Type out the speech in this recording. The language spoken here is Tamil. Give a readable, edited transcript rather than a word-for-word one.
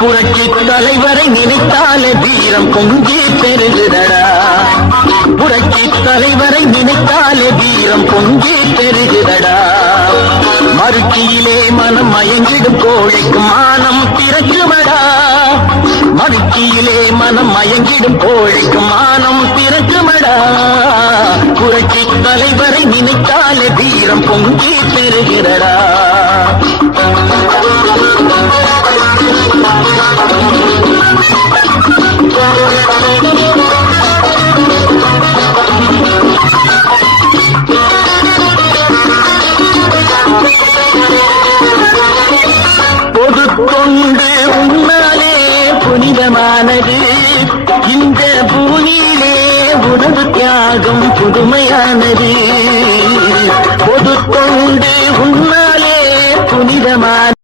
புரட்சி தலைவரை நினைத்தாலே வீரம் பொங்கி பெருகுதடா. புரட்சி தலைவரை நினைத்தாலே வீரம் பொங்கி பெருகுதடா. மறுச்சியிலே மனம் மயங்கிடும் கோழைக்கு மானம் பிறக்குமடா. மறுச்சியிலே மனம் மயங்கிடும் கோழைக்கு மானம் பிறக்குமடா. புரட்சி தலைவரை நினைத்தாலே வீரம் பொங்கி பெருகிறடா. பொது தொண்டு உன்னாலே புனிதமானது. இந்த பூமியிலே உணவு தியாகம் புதுமையானது. பொது தொண்டு உன்னாலே புனிதமான